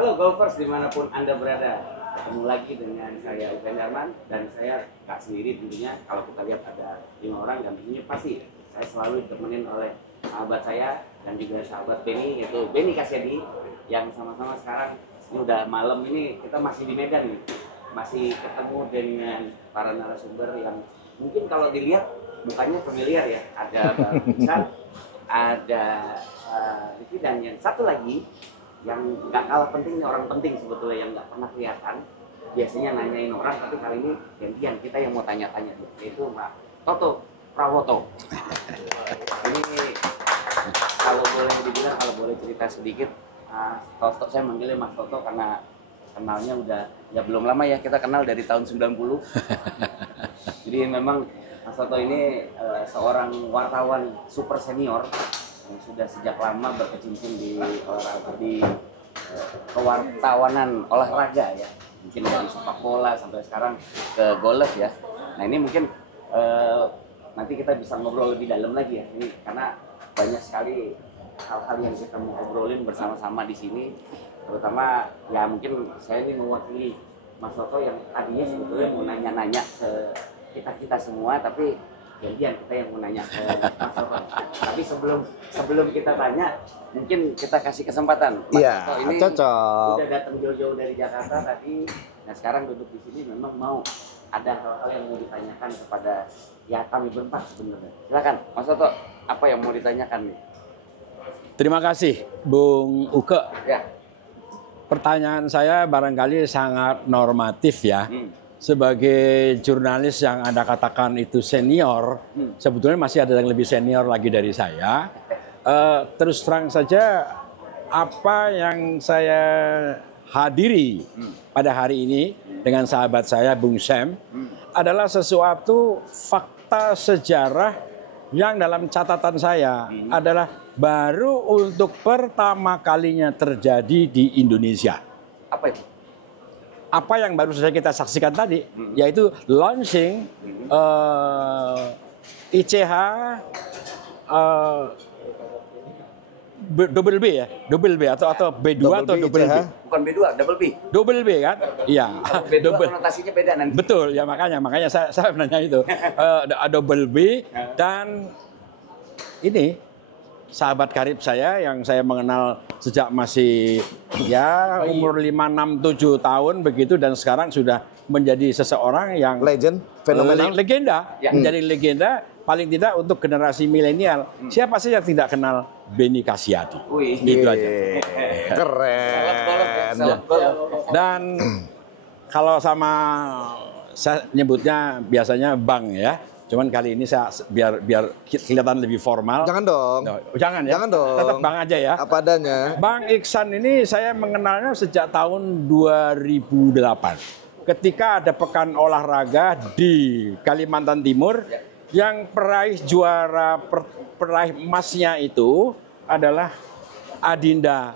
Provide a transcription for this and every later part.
Halo golfers dimanapun Anda berada, ketemu lagi dengan saya Upen Darman dan saya gak sendiri tentunya. Kalau kita lihat ada 5 orang dan tentunya pasti saya selalu ditemenin oleh sahabat saya dan juga sahabat Benny, yaitu Benny Kasyadi, yang sama-sama sekarang ini udah malam ini kita masih di Medan nih, masih ketemu dengan para narasumber yang mungkin kalau dilihat mukanya familiar ya. Ada Bang Iksan, ada Ricky, dan yang satu lagi yang nggak kalah penting, orang penting sebetulnya yang nggak pernah kelihatan, biasanya nanyain orang, tapi kali ini gantian kita yang mau tanya-tanya, yaitu Mbak Toto Prawoto. Ini kalau boleh dibilang, kalau boleh cerita sedikit, Toto, saya manggilnya Mas Toto karena kenalnya udah ya belum lama ya, kita kenal dari tahun 90. Jadi memang Mas Toto ini seorang wartawan super senior yang sudah sejak lama berkecimpung di olahraga, di kewartawanan olahraga ya, mungkin dari sepak bola sampai sekarang ke golf ya. Nah ini mungkin nanti kita bisa ngobrol lebih dalam lagi ya, ini karena banyak sekali hal-hal yang kita mau ngobrolin bersama-sama di sini, terutama ya mungkin saya ini mewakili Mas Toto yang tadinya sebetulnya mau nanya-nanya ke kita semua, tapi gantian kita yang mau nanya ke Mas Toto. Tapi sebelum kita tanya, mungkin kita kasih kesempatan. Mas Toto ini cocok. Udah datang jauh-jauh dari Jakarta tadi, nah sekarang duduk di sini memang mau ada hal-hal yang mau ditanyakan kepada ya kami berempat sebenarnya. Silakan Mas Toto, apa yang mau ditanyakan nih? Terima kasih Bung Uke. Ya. Pertanyaan saya barangkali sangat normatif ya. Sebagai jurnalis yang Anda katakan itu senior, sebetulnya masih ada yang lebih senior lagi dari saya. Terus terang saja, apa yang saya hadiri pada hari ini dengan sahabat saya Bung Sam adalah sesuatu fakta sejarah yang dalam catatan saya adalah baru untuk pertama kalinya terjadi di Indonesia. Apa itu? Apa yang baru saja kita saksikan tadi, yaitu launching ICH double B ya, double B atau B2 atau double B. Bukan B2, double B. Double B kan? Iya. B2 konotasinya beda nanti. Betul, ya makanya saya menanya itu. Double B dan ini sahabat karib saya yang saya mengenal sejak masih ya umur 5, 6, 7 tahun begitu, dan sekarang sudah menjadi seseorang yang legend, fenomenal, legenda, menjadi legenda paling tidak untuk generasi milenial. Siapa sih yang tidak kenal Benny Kasyadi? Gitu aja. Keren. Dan kalau sama saya nyebutnya biasanya Bang ya. Cuman kali ini saya biar kelihatan lebih formal. Jangan dong. Jangan ya. Jangan dong. Tetap Bang aja ya. Apa adanya. Bang Iksan ini saya mengenalnya sejak tahun 2008. Ketika ada pekan olahraga di Kalimantan Timur yang peraih emasnya itu adalah Adinda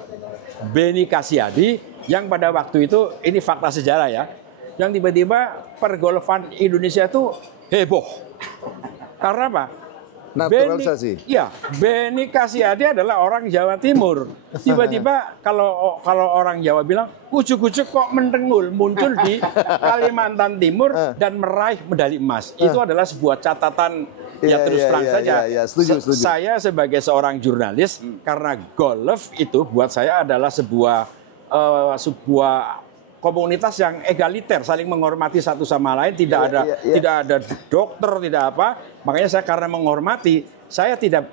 Benny Kasyadi, yang pada waktu itu ini fakta sejarah ya. Yang tiba-tiba pergolfan Indonesia itu heboh. Karena apa? Naturalisasi. Benny Kasyadi adalah orang Jawa Timur. Tiba-tiba kalau orang Jawa bilang kucuk-kucuk kok mendenggul muncul di Kalimantan Timur dan meraih medali emas. Itu adalah sebuah catatan terus terang saja. Setuju. Saya sebagai seorang jurnalis, karena golf itu buat saya adalah sebuah komunitas yang egaliter, saling menghormati satu sama lain, tidak ada dokter, tidak apa. Makanya saya karena menghormati, saya tidak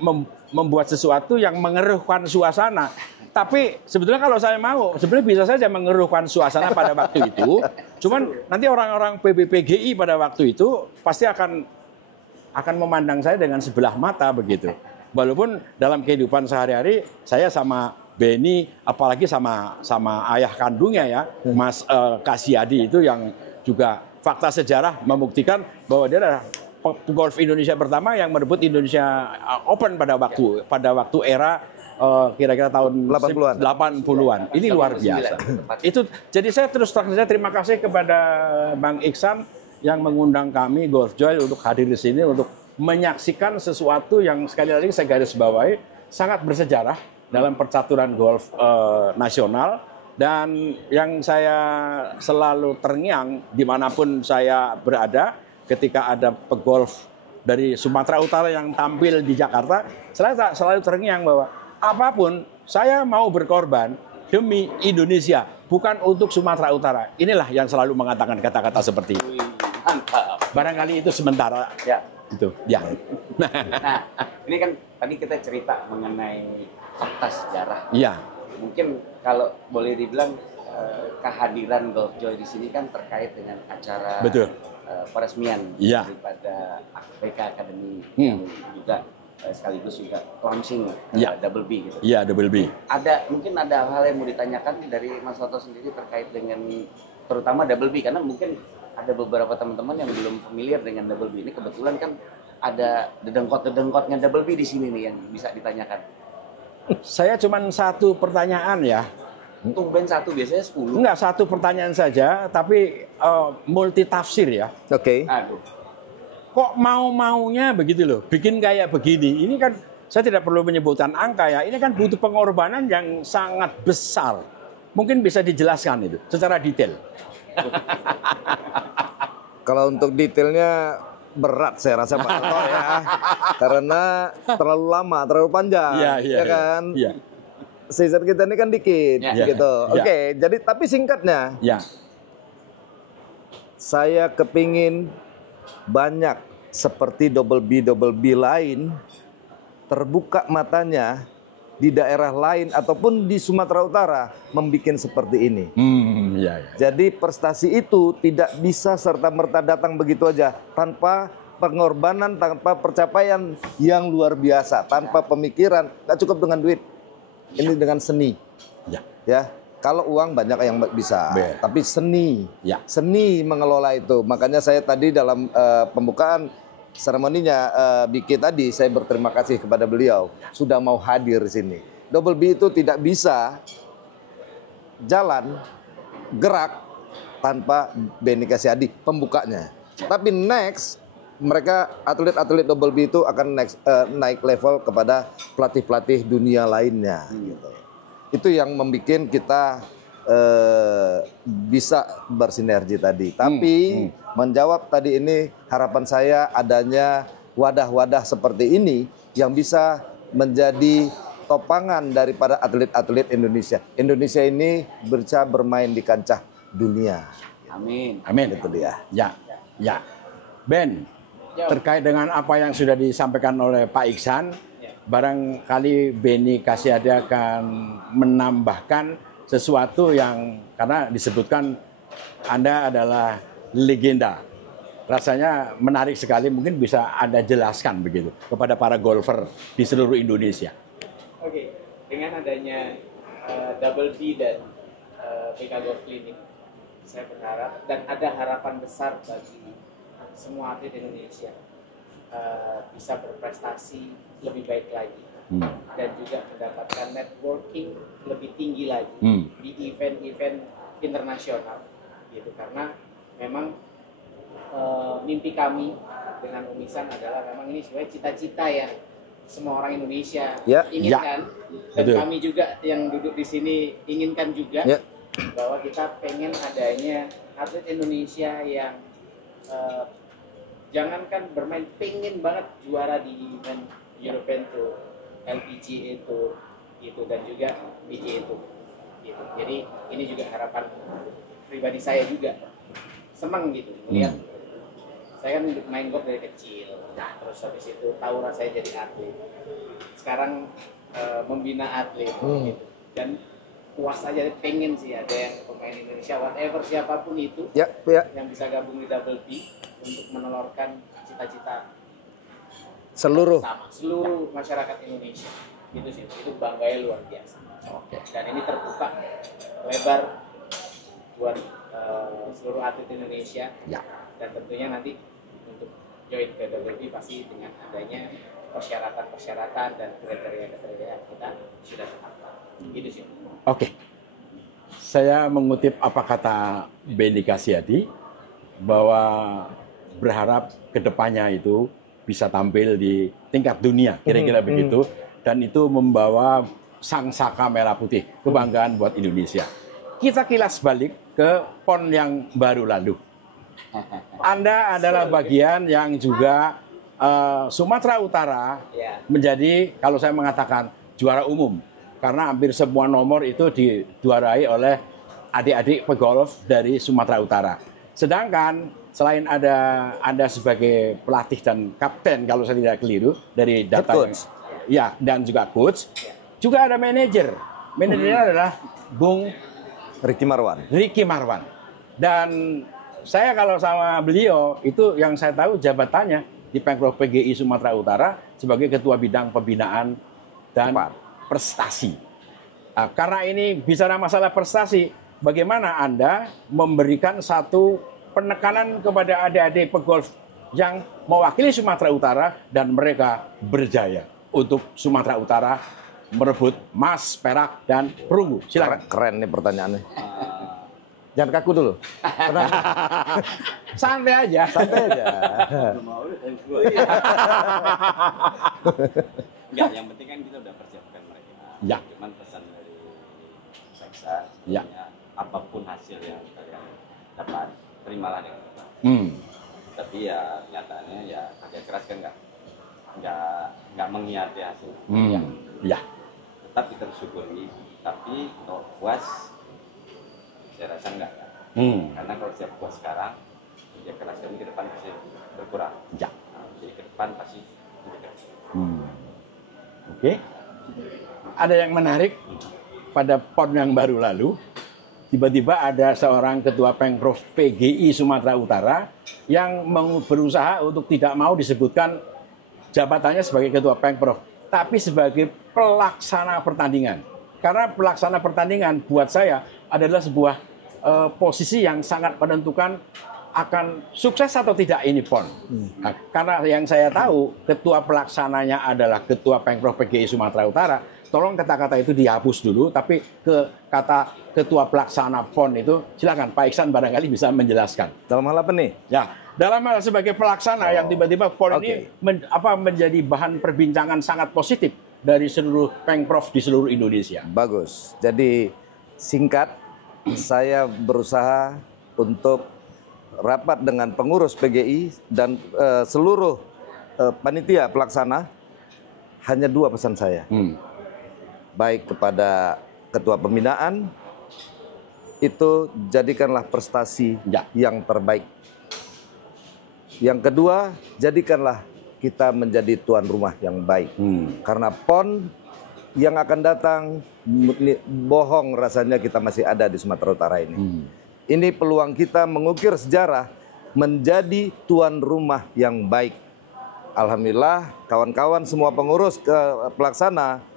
membuat sesuatu yang mengeruhkan suasana. Tapi sebetulnya kalau saya mau, sebenarnya bisa saja mengeruhkan suasana pada waktu itu. Cuman nanti orang-orang PBPGI pada waktu itu pasti akan memandang saya dengan sebelah mata begitu. Walaupun dalam kehidupan sehari-hari saya sama Benny, apalagi sama ayah kandungnya ya, Mas Kasyadi itu yang juga fakta sejarah membuktikan bahwa dia adalah golf Indonesia pertama yang merebut Indonesia Open pada waktu era kira-kira tahun 80-an. Ini luar biasa. Itu jadi saya terus terang saja terima kasih kepada Bang Iksan yang mengundang kami Golf Joy untuk hadir di sini untuk menyaksikan sesuatu yang sekali lagi saya garis bawahi sangat bersejarah dalam percaturan golf nasional Dan yang saya selalu terngiang dimanapun saya berada, ketika ada pegolf dari Sumatera Utara yang tampil di Jakarta, saya selalu terngiang bahwa apapun saya mau berkorban demi Indonesia, bukan untuk Sumatera Utara. Inilah yang selalu mengatakan kata-kata seperti itu. Mantap. Barangkali itu sementara. Ya. Itu, ya. Nah, ini kan tadi kita cerita mengenai fakta sejarah. Iya. Mungkin kalau boleh dibilang kehadiran Golf Joy di sini kan terkait dengan acara Betul. peresmian Iya. daripada APK Academy Hmm. yang juga sekaligus juga launching Iya. Double B gitu. Iya, double B. Mungkin ada hal yang mau ditanyakan dari Mas Toto sendiri terkait dengan terutama Double B, karena mungkin ada beberapa teman-teman yang belum familiar dengan Double B ini. Kebetulan kan ada dedengkot-dedengkotnya Double B di sini nih yang bisa ditanyakan. Saya cuma satu pertanyaan ya. Tumben satu, biasanya 10. Enggak, satu pertanyaan saja, tapi multi tafsir ya. Oke. Aduh. Kok mau-maunya begitu loh, bikin kayak begini. Ini kan saya tidak perlu menyebutkan angka ya. Ini kan butuh pengorbanan yang sangat besar. Mungkin bisa dijelaskan itu secara detail. Kalau untuk detailnya berat saya rasa Pak Toto ya. Karena terlalu lama, terlalu panjang. Iya, kan? Iya. Season kita ini kan dikit Ya. gitu. Ya. Oke, jadi tapi singkatnya Ya. saya kepingin banyak seperti Double B lain terbuka matanya di daerah lain ataupun di Sumatera Utara membuat seperti ini. Iya, iya. Jadi prestasi itu tidak bisa serta-merta datang begitu aja tanpa pengorbanan, tanpa percapaian yang luar biasa, tanpa pemikiran. Nggak cukup dengan duit. Ini dengan seni. Ya. Ya, kalau uang banyak yang bisa, Be. tapi seni, Ya. seni mengelola itu. Makanya saya tadi dalam pembukaan seremoninya Biki tadi, saya berterima kasih kepada beliau sudah mau hadir di sini. Double B itu tidak bisa jalan gerak tanpa Benny Casyadi pembukanya. Tapi next mereka atlet-atlet Double B itu akan naik level kepada pelatih-pelatih dunia lainnya. Gitu. Itu yang membuat kita bisa bersinergi tadi. Tapi menjawab tadi ini harapan saya adanya wadah-wadah seperti ini yang bisa menjadi topangan daripada atlet-atlet Indonesia. Indonesia ini bisa bermain di kancah dunia. Amin. Amin. Itu dia. Ya, ya. Ben, terkait dengan apa yang sudah disampaikan oleh Pak Iksan, barangkali Benny Casyadi akan menambahkan sesuatu yang karena disebutkan Anda adalah legenda. Rasanya menarik sekali, mungkin bisa Anda jelaskan begitu kepada para golfer di seluruh Indonesia. Oke, dengan adanya Double B dan PK Golf Clinic, saya berharap dan ada harapan besar bagi semua atlet Indonesia bisa berprestasi lebih baik lagi dan juga mendapatkan networking lebih tinggi lagi di event-event internasional, gitu. Karena memang mimpi kami dengan Umisan adalah memang ini sebenarnya cita-cita yang semua orang Indonesia inginkan, dan Betul. kami juga yang duduk di sini inginkan juga, bahwa kita pengen adanya atlet Indonesia yang jangankan bermain, pengen banget juara di event European Tour, LPGA itu, gitu, dan juga PGA itu, gitu. Jadi ini juga harapan pribadi saya juga, senang gitu melihat. Saya kan main golf dari kecil, terus habis itu tahu rasanya jadi atlet. Sekarang membina atlet, gitu. Dan puas aja, pengen sih ada yang pemain Indonesia, whatever siapapun itu, yang bisa gabung di Double B untuk menelurkan cita-cita Seluruh masyarakat Indonesia. Gitu sih, itu bangganya luar biasa. Dan ini terbuka lebar buat seluruh atlet Indonesia. Dan tentunya nanti untuk join ke WB pasti dengan adanya persyaratan-persyaratan dan kriteria-kriteria yang kita sudah tetapkan. Gitu sih. Oke. Saya mengutip apa kata Benny Casyadi bahwa berharap kedepannya itu bisa tampil di tingkat dunia, kira-kira begitu. Dan itu membawa sang saka merah putih, kebanggaan buat Indonesia. kita kilas balik ke PON yang baru lalu. Anda adalah bagian yang juga Sumatera Utara Ya. menjadi, kalau saya mengatakan, juara umum. Karena hampir semua nomor itu dijuarai oleh adik-adik pegolf dari Sumatera Utara. Sedangkan selain ada Anda sebagai pelatih dan kapten, kalau saya tidak keliru, dari data Coach. ya, dan juga coach, juga ada manajer. Manajernya adalah Bung Ricky Marwan. Ricky Marwan. Dan saya kalau sama beliau, itu yang saya tahu jabatannya di Pemprov PGI Sumatera Utara sebagai Ketua Bidang Pembinaan dan Tepat. Prestasi. Nah, karena ini bicara masalah prestasi, bagaimana Anda memberikan satu penekanan kepada adik-adik pegolf yang mewakili Sumatera Utara dan mereka berjaya untuk Sumatera Utara merebut emas, perak, dan perunggu. Silakan. Keren nih pertanyaannya. Jangan kaku dulu. Tenang. Santai aja. Santai aja. Enggak, yang penting kan kita udah persiapkan mereka. Ya. Cuman pesan dari Seksa, Ya. sebenarnya apapun hasil yang kalian dapat, terimalah dengan ikhlas. Tapi ya nyatanya ya kerja keras kan nggak mengkhianati hasil. Ya. Tetap kita bersyukuri, tapi kalau puas, saya rasa enggak. Karena kalau siap puas sekarang, kerja keras kami ke depan pasti berkurang. Ya. Nah, jadi ke depan pasti lebih keras. Oke. Ada yang menarik pada PON yang baru lalu, tiba-tiba ada seorang ketua Pemprov PGI Sumatera Utara yang berusaha untuk tidak mau disebutkan jabatannya sebagai ketua Pemprov, tapi sebagai pelaksana pertandingan. Karena pelaksana pertandingan buat saya adalah sebuah posisi yang sangat menentukan akan sukses atau tidak ini PON. Nah, karena yang saya tahu ketua pelaksananya adalah ketua Pemprov PGI Sumatera Utara. Tolong kata-kata itu dihapus dulu, tapi kata ketua pelaksana PON itu silakan Pak Iksan barangkali bisa menjelaskan. Dalam hal apa nih? Ya, dalam hal sebagai pelaksana yang tiba-tiba PON ini menjadi bahan perbincangan sangat positif dari seluruh Pemprov di seluruh Indonesia. Bagus. Jadi singkat, saya berusaha untuk rapat dengan pengurus PGI dan seluruh panitia pelaksana, hanya 2 pesan saya. Baik kepada ketua pembinaan, itu jadikanlah prestasi yang terbaik. Yang kedua, jadikanlah kita menjadi tuan rumah yang baik. Karena PON yang akan datang, bohong rasanya kita masih ada di Sumatera Utara ini. Ini peluang kita mengukir sejarah menjadi tuan rumah yang baik. Alhamdulillah, kawan-kawan semua pengurus pelaksana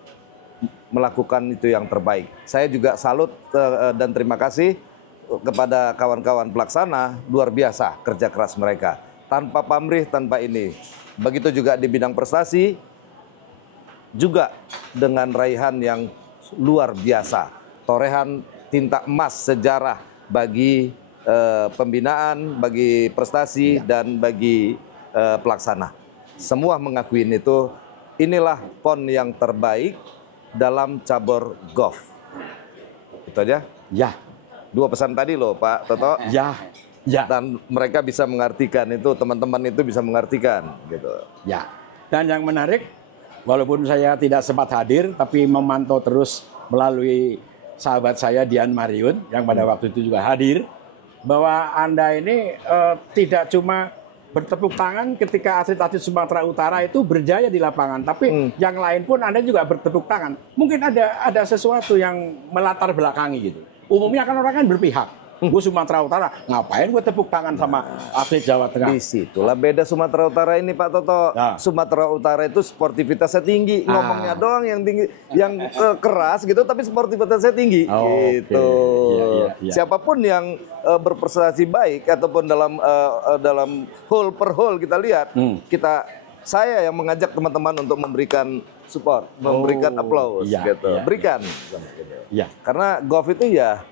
melakukan itu yang terbaik. Saya juga salut dan terima kasih kepada kawan-kawan pelaksana, luar biasa kerja keras mereka. Tanpa pamrih, tanpa ini. Begitu juga di bidang prestasi, juga dengan raihan yang luar biasa. Torehan tinta emas sejarah bagi pembinaan, bagi prestasi, dan bagi pelaksana. Semua mengakuin itu. Inilah PON yang terbaik dalam cabur golf. Itu aja. Ya. 2 pesan tadi loh Pak Toto. Ya. Ya. Dan mereka bisa mengartikan itu, teman-teman itu bisa mengartikan gitu. Ya. Dan yang menarik, walaupun saya tidak sempat hadir, tapi memantau terus melalui sahabat saya Dian Mariun yang pada waktu itu juga hadir, bahwa Anda ini tidak cuma bertepuk tangan ketika atlet-atlet Sumatera Utara itu berjaya di lapangan, tapi yang lain pun Anda juga bertepuk tangan. Mungkin ada sesuatu yang melatar belakangi gitu. Umumnya kan orang kan berpihak. Gue Sumatera Utara, ngapain gue tepuk tangan sama atlet Jawa Tengah? Disitulah beda Sumatera Utara ini Pak Toto. Nah. Sumatera Utara itu sportivitasnya tinggi, ngomongnya doang yang tinggi, yang keras gitu, tapi sportivitasnya tinggi. Gitu. Iya. Siapapun yang berprestasi baik ataupun dalam hole per hole kita lihat, saya yang mengajak teman-teman untuk memberikan support, memberikan applause, gitu. Berikan. Iya. Karena golf itu ya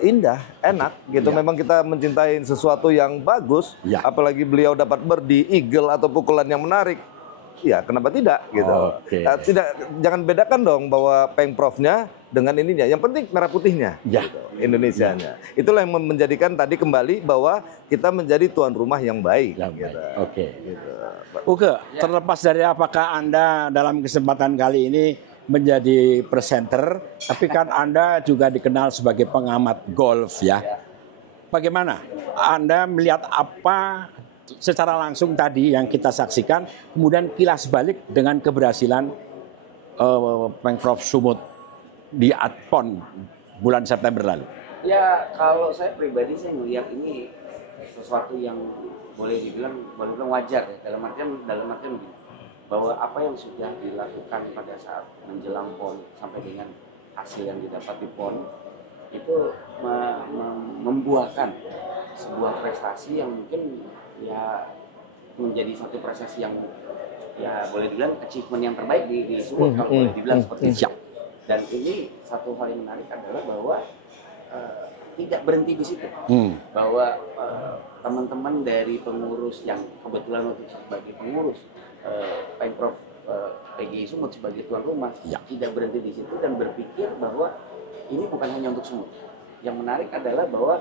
indah, enak gitu. Memang kita mencintai sesuatu yang bagus, apalagi beliau dapat birdie, eagle atau pukulan yang menarik. ya kenapa tidak gitu. Oke. Tidak, jangan bedakan dong bahwa Pengprovnya dengan ininya. Yang penting merah putihnya, Ya. gitu, Indonesianya. Itulah yang menjadikan tadi kembali bahwa kita menjadi tuan rumah yang baik. Gitu. Oke. Gitu. Uke, terlepas dari apakah Anda dalam kesempatan kali ini menjadi presenter, tapi kan Anda juga dikenal sebagai pengamat golf ya. Bagaimana Anda melihat apa secara langsung tadi yang kita saksikan, kemudian kilas balik dengan keberhasilan Pengprov Sumut di Adpon bulan September lalu? Ya kalau saya pribadi saya melihat ini sesuatu yang boleh dibilang wajar ya, dalam artian begini, bahwa apa yang sudah dilakukan pada saat menjelang PON sampai dengan hasil yang didapat di PON itu membuahkan sebuah prestasi yang mungkin ya menjadi satu prestasi yang ya boleh dibilang achievement yang terbaik di Sumut kalau boleh dibilang seperti itu. Dan ini satu hal yang menarik adalah bahwa tidak berhenti di situ, bahwa teman-teman dari pengurus yang kebetulan waktu sebagai pengurus Pengprov PGI Sumut sebagai tuan rumah tidak berhenti di situ dan berpikir bahwa ini bukan hanya untuk Sumut. Yang menarik adalah bahwa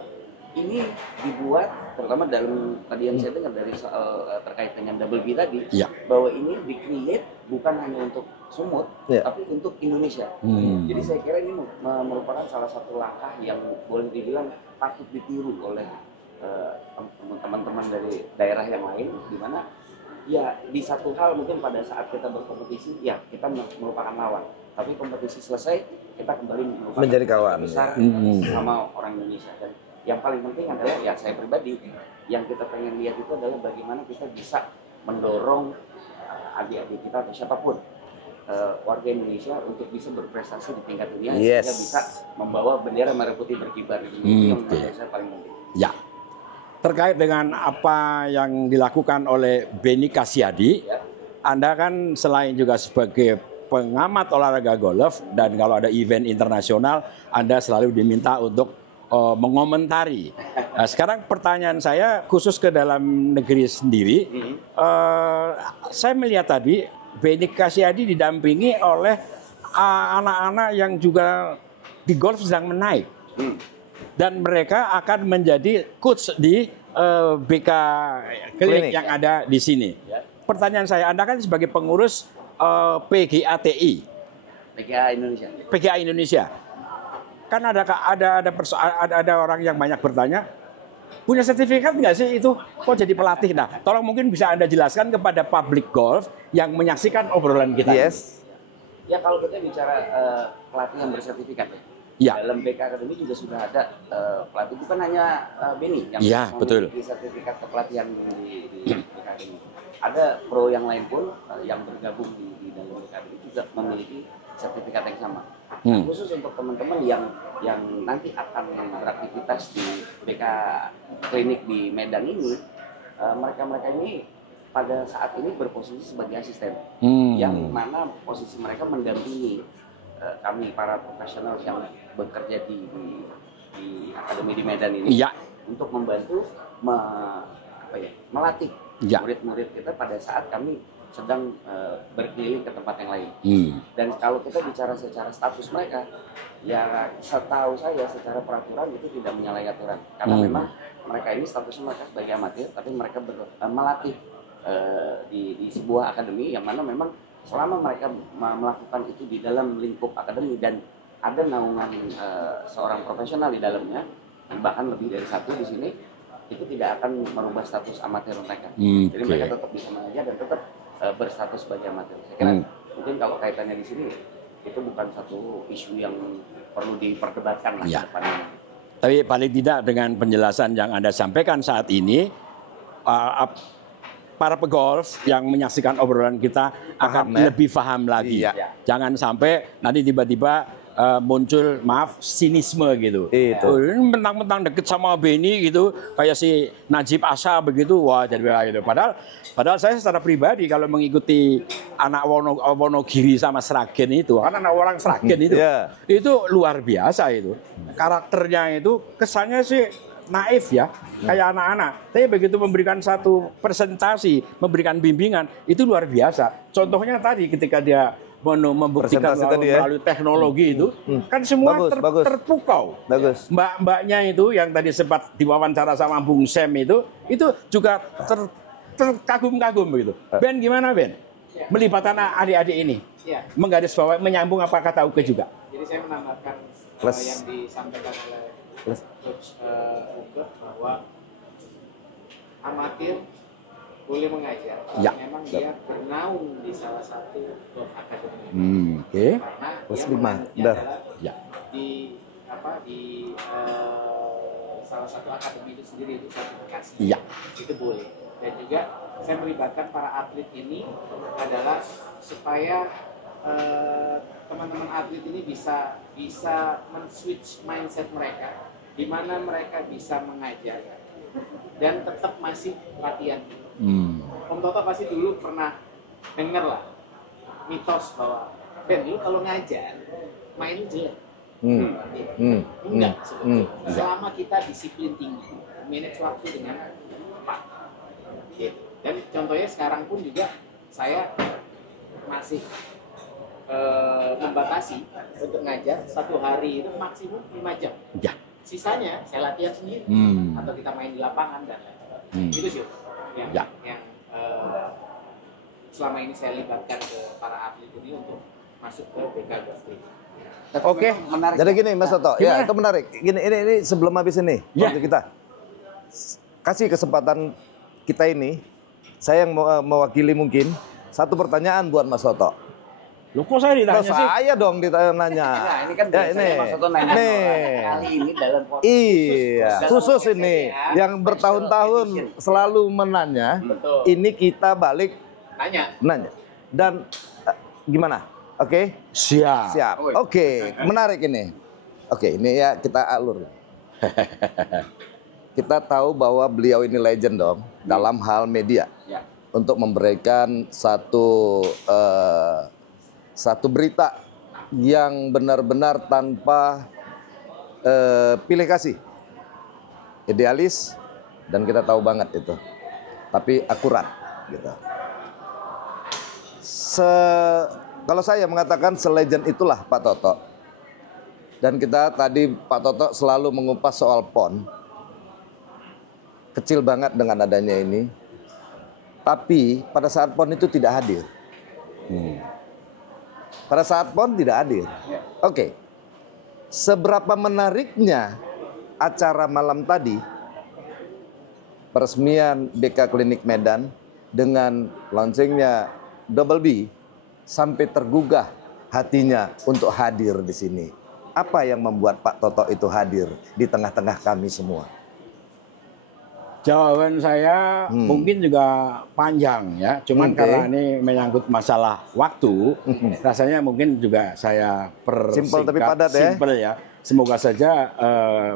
ini dibuat terutama dalam tadi yang saya dengar dari soal terkait dengan double B tadi, bahwa ini di-create bukan hanya untuk Sumut, tapi untuk Indonesia. Jadi saya kira ini merupakan salah satu langkah yang boleh dibilang patut ditiru oleh teman-teman dari daerah yang lain, di mana ya di satu hal mungkin pada saat kita berkompetisi ya kita merupakan lawan, tapi kompetisi selesai kita kembali merupakan menjadi kawan besar sama orang Indonesia. Dan yang paling penting adalah ya saya pribadi yang kita pengen lihat itu adalah bagaimana kita bisa mendorong adik-adik kita atau siapapun warga Indonesia untuk bisa berprestasi di tingkat dunia sehingga bisa membawa bendera merah putih berkibar di dunia. Yang menurut saya paling penting. Ya. Terkait dengan apa yang dilakukan oleh Benny Kasyadi, Anda kan selain juga sebagai pengamat olahraga golf dan kalau ada event internasional Anda selalu diminta untuk mengomentari. Nah, sekarang pertanyaan saya khusus ke dalam negeri sendiri. Saya melihat tadi Benny Kasyadi didampingi oleh anak-anak yang juga di golf sedang menaik. Dan mereka akan menjadi coach di BK Klinik yang ada di sini. Pertanyaan saya, Anda kan sebagai pengurus PGATI. PGA Indonesia. Kan ada orang yang banyak bertanya, punya sertifikat nggak sih itu kok jadi pelatih? Nah, tolong mungkin bisa Anda jelaskan kepada public golf yang menyaksikan obrolan kita. Ya kalau kita bicara pelatih yang bersertifikat dalam BK Academy juga sudah ada pelatih, bukan hanya Benny yang memiliki sertifikat kepelatihan di BK Academy. Ada pro yang lain pun yang bergabung di dalam BK Academy juga memiliki sertifikat yang sama. Khusus untuk teman-teman yang nanti akan beraktivitas di BK Klinik di Medan ini, mereka ini pada saat ini berposisi sebagai asisten, yang mana posisi mereka mendampingi kami para profesional yang bekerja di Akademi di Medan ini untuk membantu melatih murid-murid kita pada saat kami sedang berkeliling ke tempat yang lain. Dan kalau kita bicara secara status mereka, ya setahu saya secara peraturan itu tidak menyalahi aturan. Karena memang mereka ini statusnya mereka sebagai amatir, tapi mereka melatih di sebuah akademi yang mana memang selama mereka melakukan itu di dalam lingkup akademi dan ada naungan seorang profesional di dalamnya, bahkan lebih dari satu di sini, itu tidak akan merubah status amatir mereka. Jadi mereka tetap bisa mengajar dan tetap berstatus sebagai amatir. Saya kira mungkin kalau kaitannya di sini itu bukan satu isu yang perlu diperdebatkan lah depannya. Tapi paling tidak dengan penjelasan yang Anda sampaikan saat ini, para pegolf yang menyaksikan obrolan kita akan lebih paham lagi. Jangan sampai nanti tiba-tiba muncul sinisme gitu. Ini mentang-mentang deket sama Benny gitu, kayak si Najib Asha begitu, wah jadi gitu. Padahal saya secara pribadi kalau mengikuti anak Wonogiri sama Sragen itu, kan anak orang Sragen itu luar biasa itu. Karakternya itu kesannya sih naif ya, kayak anak-anak. Tapi begitu memberikan satu presentasi, memberikan bimbingan, itu luar biasa. Contohnya tadi ketika dia membuktikan melalui teknologi itu, kan semua terpukau. Bagus. Mbak-mbaknya itu yang tadi sempat diwawancara sama Bung Sam itu juga terkagum-kagum begitu. Ben gimana Ben? Melibatkan adik-adik ini, menggaris bawah, menyambung apa kata Uke juga. Jadi saya menambahkan yang disampaikan oleh Coach Uke bahwa amatir boleh mengajar, memang dia bernaung di salah satu golf academy. Karena dia mengajarnya adalah di salah satu akademi itu sendiri, itu sertifikasi. Itu boleh. Dan juga saya melibatkan para atlet ini adalah supaya teman-teman atlet ini bisa men-switch mindset mereka, di mana mereka bisa mengajar dan tetap masih latihan. Om Toto pasti dulu pernah denger lah mitos bahwa Ben, lu kalau ngajar main jelek. Enggak sebetulnya. Selama kita disiplin tinggi, manage waktu dengan tepat. Dan contohnya sekarang pun juga saya masih membatasi untuk ngajar satu hari itu maksimum 5 jam. Sisanya saya latihan sendiri atau kita main di lapangan dan lain-lain. Itu sih yang selama ini saya libatkan ke para atlet ini untuk masuk ke BK Golf Clinic. Oke, menarik. Jadi gini Mas Toto, ya itu menarik. Gini, ini sebelum habis ini, waktu kita kasih kesempatan kita ini, saya yang mewakili mungkin satu pertanyaan buat Mas Toto. Loh kok saya ditanya sih? Saya dong ditanya. Nah, ini kan biasanya Mas Toto nanya kali ini dalam podcast khusus ini yang bertahun-tahun selalu menanya. Betul. Ini kita balik nanya. Dan gimana? Oke? Siap. Oke, menarik ini. Oke, ini ya kita alur. Kita tahu bahwa beliau ini legend dong dalam hal media. Untuk memberikan satu berita yang benar-benar tanpa pilih kasih, idealis, dan kita tahu banget itu, tapi akurat gitu. Kalau saya mengatakan selegend itulah Pak Toto, dan kita tadi Pak Toto selalu mengupas soal PON, kecil banget dengan adanya ini, tapi pada saat PON itu tidak hadir. Pada saat PON tidak hadir. Oke. Seberapa menariknya acara malam tadi, peresmian BK Klinik Medan dengan launchingnya Double B, sampai tergugah hatinya untuk hadir di sini. Apa yang membuat Pak Toto itu hadir di tengah-tengah kami semua? Jawaban saya mungkin juga panjang ya, cuman karena ini menyangkut masalah waktu, rasanya mungkin juga saya persingkat, simpel tapi padat ya. Simpel ya. Semoga saja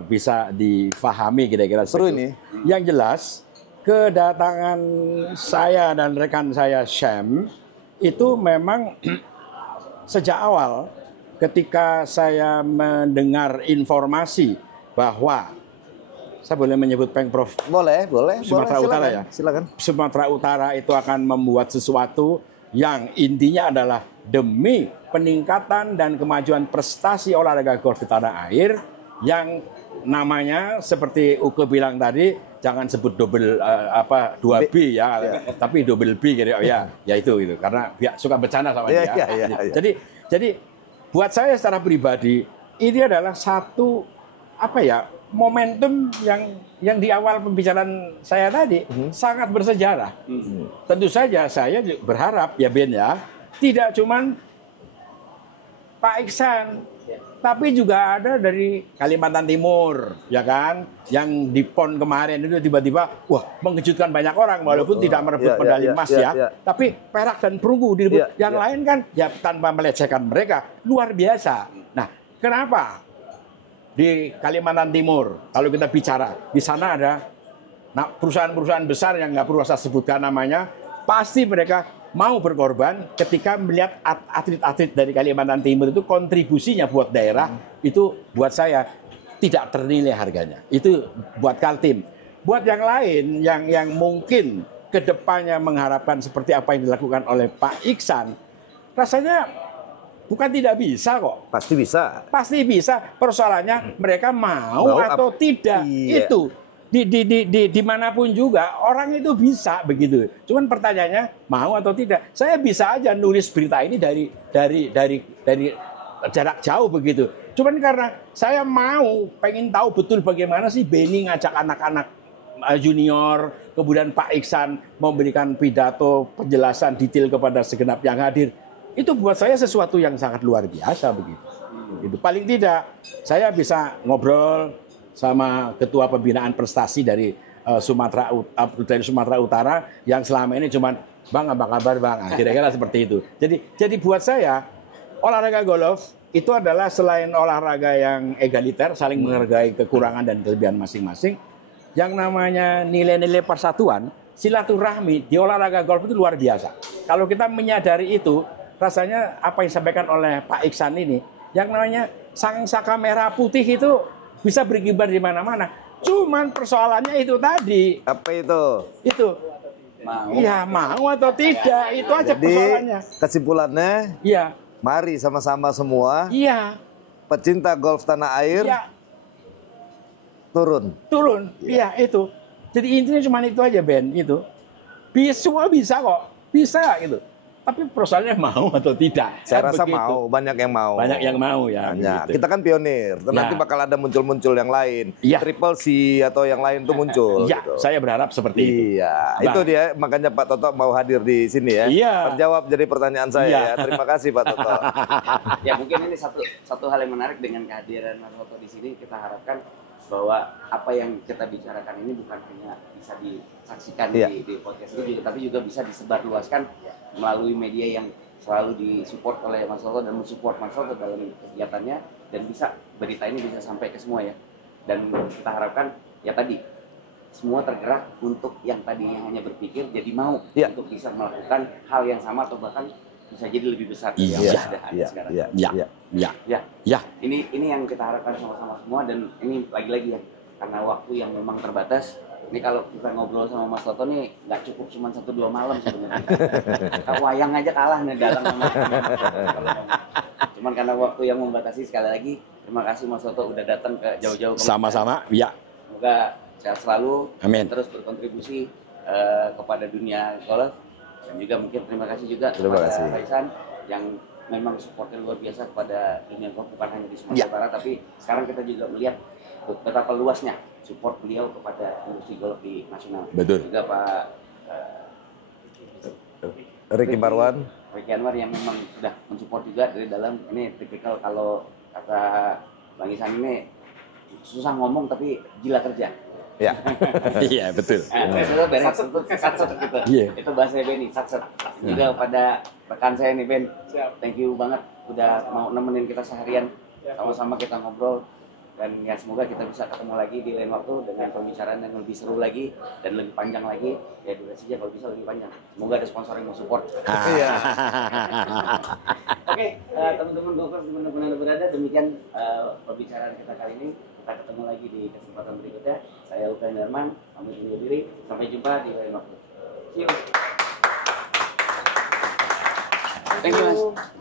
bisa difahami kira-kira seru ini. Yang jelas, kedatangan saya dan rekan saya Syam itu memang sejak awal ketika saya mendengar informasi bahwa saya boleh menyebut Pemprov Sumatera Utara ya. Silakan. Sumatera Utara itu akan membuat sesuatu yang intinya adalah demi peningkatan dan kemajuan prestasi olahraga golf di tanah air, yang namanya seperti Uke bilang tadi, jangan sebut double 2B ya, tapi double B gitu ya itu karena suka bercanda sama dia. Jadi buat saya secara pribadi ini adalah satu momentum yang di awal pembicaraan saya tadi sangat bersejarah. Tentu saja saya berharap ya Ben ya, tidak cuman Pak Iksan, tapi juga ada dari Kalimantan Timur, ya kan, yang di PON kemarin itu tiba-tiba mengejutkan banyak orang walaupun tidak merebut medali emas ya, tapi perak dan perunggu direbut. Yang lain kan ya tanpa melecehkan mereka luar biasa. Nah, kenapa? Di Kalimantan Timur, kalau kita bicara, di sana ada perusahaan-perusahaan besar yang nggak perlu saya sebutkan namanya, pasti mereka mau berkorban ketika melihat atlet-atlet dari Kalimantan Timur itu kontribusinya buat daerah, itu buat saya tidak ternilai harganya. Itu buat Kaltim. Buat yang lain yang mungkin kedepannya mengharapkan seperti apa yang dilakukan oleh Pak Iksan, rasanya bukan tidak bisa kok. Pasti bisa. Pasti bisa. Persoalannya mereka mau atau tidak. Iya. Itu dimanapun juga orang itu bisa begitu. Cuman pertanyaannya mau atau tidak. Saya bisa aja nulis berita ini dari jarak jauh begitu. Cuman karena saya pengen tahu betul bagaimana sih Benny ngajak anak-anak junior, kemudian Pak Iksan memberikan pidato penjelasan detail kepada segenap yang hadir. Itu buat saya sesuatu yang sangat luar biasa begitu. Itu paling tidak saya bisa ngobrol sama ketua pembinaan prestasi dari Sumatera Utara yang selama ini cuman Bang, apa kabar Bang? Kira-kira seperti itu. Jadi buat saya olahraga golf itu adalah selain olahraga yang egaliter, saling menghargai kekurangan dan kelebihan masing-masing, yang namanya nilai-nilai persatuan, silaturahmi di olahraga golf itu luar biasa. Kalau kita menyadari itu, rasanya apa yang disampaikan oleh Pak Iksan ini, yang namanya sang saka merah putih itu bisa berkibar di mana-mana. Cuman persoalannya itu tadi. Apa itu? Itu. Iya, mau atau tidak, itu aja Jadi, persoalannya. kesimpulannya, Iya. mari sama-sama semua Iya. pecinta golf tanah air Iya. turun. Iya, itu. Jadi intinya cuma itu aja, Ben, itu. Semua bisa kok. Bisa gitu. Tapi persoalannya mau atau tidak. Saya rasa begitu. mau, banyak yang mau. Banyak yang mau ya. Banyak. begitu. Kita kan pionir. Nanti Ya. bakal ada muncul-muncul yang lain. Ya. Triple C atau yang lain tuh muncul. Ya, gitu. saya berharap seperti itu. Iya, Bang. itu dia makanya Pak Toto mau hadir di sini ya. Iya. Terjawab jadi pertanyaan saya Iya. ya. Terima kasih Pak Toto. Ya mungkin ini satu hal yang menarik dengan kehadiran Mas Toto di sini, kita harapkan bahwa apa yang kita bicarakan ini bukan hanya bisa disaksikan Iya. di podcast ini, tapi juga bisa disebarluaskan melalui media yang selalu disupport oleh Mas Toto dan mensupport Mas Toto dalam kegiatannya, dan bisa berita ini bisa sampai ke semua ya. Dan kita harapkan ya tadi semua tergerak untuk yang tadinya hanya berpikir jadi mau Iya. untuk bisa melakukan hal yang sama atau bahkan bisa jadi lebih besar dari yang Iya. sudah ada Iya, sekarang. iya, Ya. iya. Ya. Ya, Ya. ini yang kita harapkan sama-sama semua, dan ini lagi-lagi ya karena waktu yang memang terbatas. Ini kalau kita ngobrol sama Mas Toto nih nggak cukup cuma 1-2 malam sebenarnya. Wayang aja kalah nih dalam sama. Cuman karena waktu yang membatasi, sekali lagi terima kasih Mas Toto udah datang ke jauh-jauh. Sama-sama. Ya. Semoga sehat selalu. Amin. Terus berkontribusi kepada dunia golf, dan juga mungkin terima kasih juga Terima kepada kasih. Kaisan yang memang supportnya luar biasa kepada dunia golf, bukan hanya di Sumatera Ya. Barat, tapi sekarang kita juga melihat betapa luasnya support beliau kepada industri golf di nasional. Betul. Juga Pak Ricky Marwan. Ricky Anwar yang memang sudah mensupport juga dari dalam. Ini tipikal kalau kata Bang Isan ini susah ngomong tapi gila kerja. Ya. Iya, betul. Itu beres, satset gitu. Iya. Itu bahasa Benny, satset. Juga pada rekan saya nih Ben, thank you banget udah mau nemenin kita seharian. Sama-sama kita ngobrol, dan ya semoga kita bisa ketemu lagi di lain waktu dengan pembicaraan yang lebih seru lagi dan lebih panjang lagi. Ya durasinya kalau bisa lebih panjang. Semoga ada sponsor yang mau support. Iya. Oke, teman-teman golfers dimanapun Anda berada, demikian pembicaraan kita kali ini. Kita ketemu lagi di kesempatan berikutnya. Saya Ukan Darman, pamit undur diri. Sampai jumpa di lain waktu. See you. Thank you, Mas.